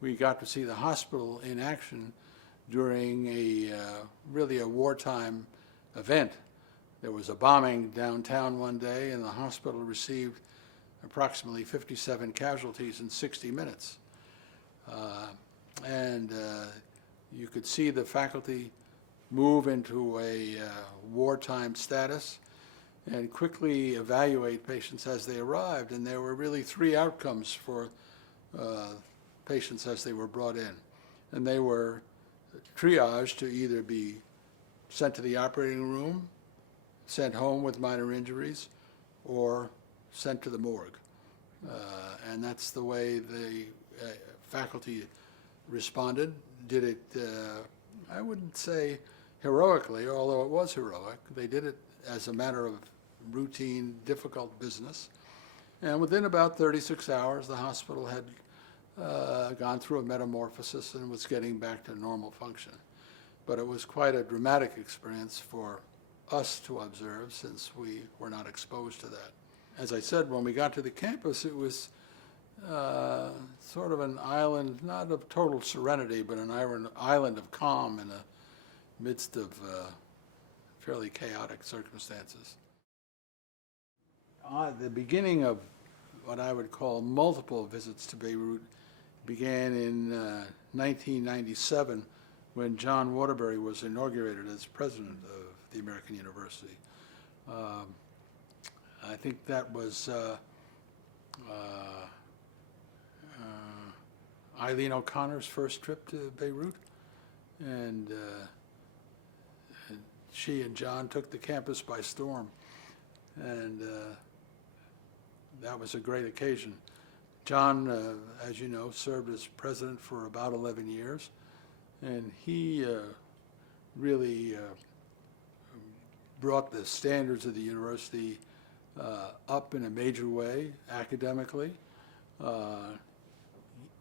we got to see the hospital in action during really a wartime event. There was a bombing downtown one day, and the hospital received approximately 57 casualties in 60 minutes. And you could see the faculty move into a wartime status and quickly evaluate patients as they arrived. And there were really three outcomes for patients as they were brought in. And they were triaged to either be sent to the operating room, sent home with minor injuries, or sent to the morgue. And that's the way the faculty responded. Did it, I wouldn't say heroically, although it was heroic. They did it as a matter of routine, difficult business. And within about 36 hours, the hospital had gone through a metamorphosis and was getting back to normal function. But it was quite a dramatic experience for us to observe, since we were not exposed to that. As I said, when we got to the campus, it was sort of an island, not of total serenity, but an island of calm in the midst of fairly chaotic circumstances. The beginning of what I would call multiple visits to Beirut began in 1997, when John Waterbury was inaugurated as president of the American University. I think that was Eileen O'Connor's first trip to Beirut, and she and John took the campus by storm, and that was a great occasion. John, as you know, served as president for about 11 years, and he really brought the standards of the university up in a major way academically.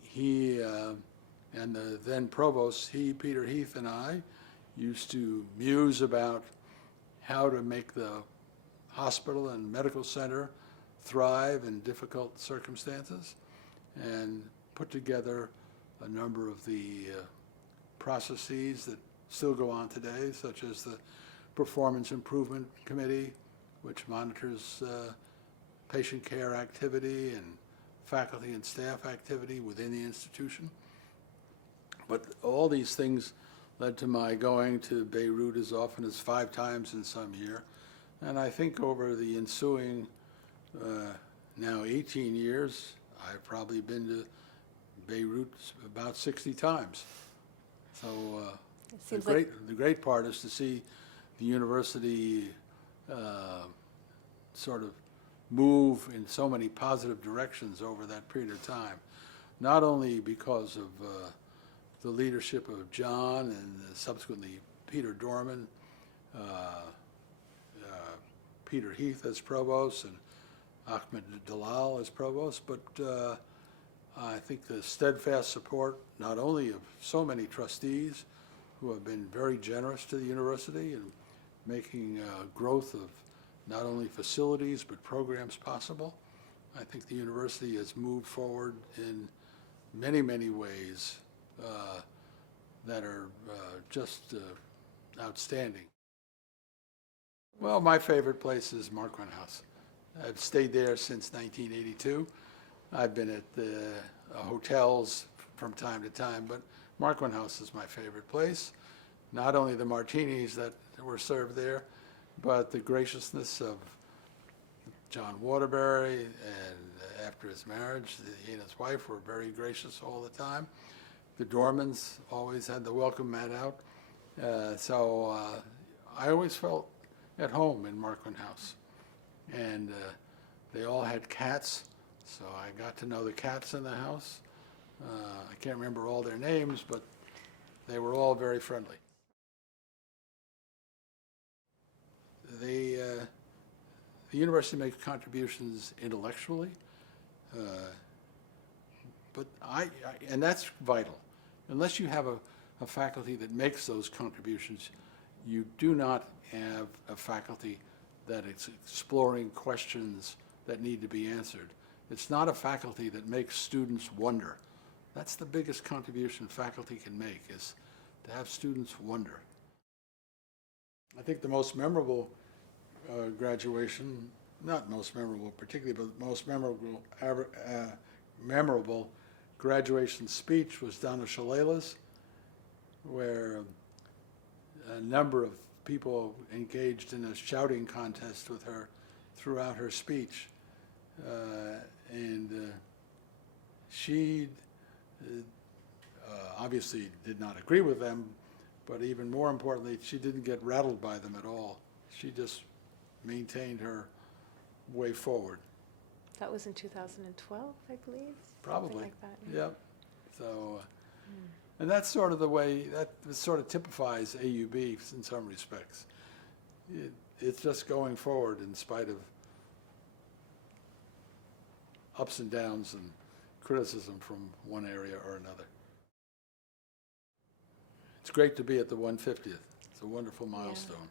He and the then provost, Peter Heath, and I used to muse about how to make the hospital and medical center thrive in difficult circumstances, and put together a number of the processes that still go on today, such as the Performance Improvement Committee, which monitors patient care activity and faculty and staff activity within the institution. But all these things led to my going to Beirut as often as 5 times in some year. And I think over the ensuing now 18 years, I've probably been to Beirut about 60 times. So the great part is to see the university sort of move in so many positive directions over that period of time, not only because of the leadership of John and subsequently Peter Dorman, Peter Heath as provost, and Ahmed Dalal as provost, but I think the steadfast support not only of so many trustees who have been very generous to the university and making growth of not only facilities but programs possible. I think the university has moved forward in many, many ways that are just outstanding. Well, my favorite place is Marquand House. I've stayed there since 1982. I've been at the hotels from time to time, but Marquand House is my favorite place. Not only the martinis that were served there, but the graciousness of John Waterbury, and after his marriage, he and his wife were very gracious all the time. The Dormans always had the welcome mat out. So I always felt at home in Marquand House. And they all had cats, so I got to know the cats in the house. I can't remember all their names, but they were all very friendly. The university makes contributions intellectually, but and that's vital. Unless you have a faculty that makes those contributions, you do not have a faculty that is exploring questions that need to be answered. It's not a faculty that makes students wonder. That's the biggest contribution faculty can make, is to have students wonder. I think the most memorable graduation, not most memorable particularly, but most memorable graduation speech was Donna Shalala's, where a number of people engaged in a shouting contest with her throughout her speech. She obviously did not agree with them, but even more importantly, she didn't get rattled by them at all. She just maintained her way forward. That was in 2012, I believe? Probably. Something like that. Yep. So, and that's sort of the way, that sort of typifies AUB in some respects. It's just going forward in spite of ups and downs and criticism from one area or another. It's great to be at the 150th. It's a wonderful milestone.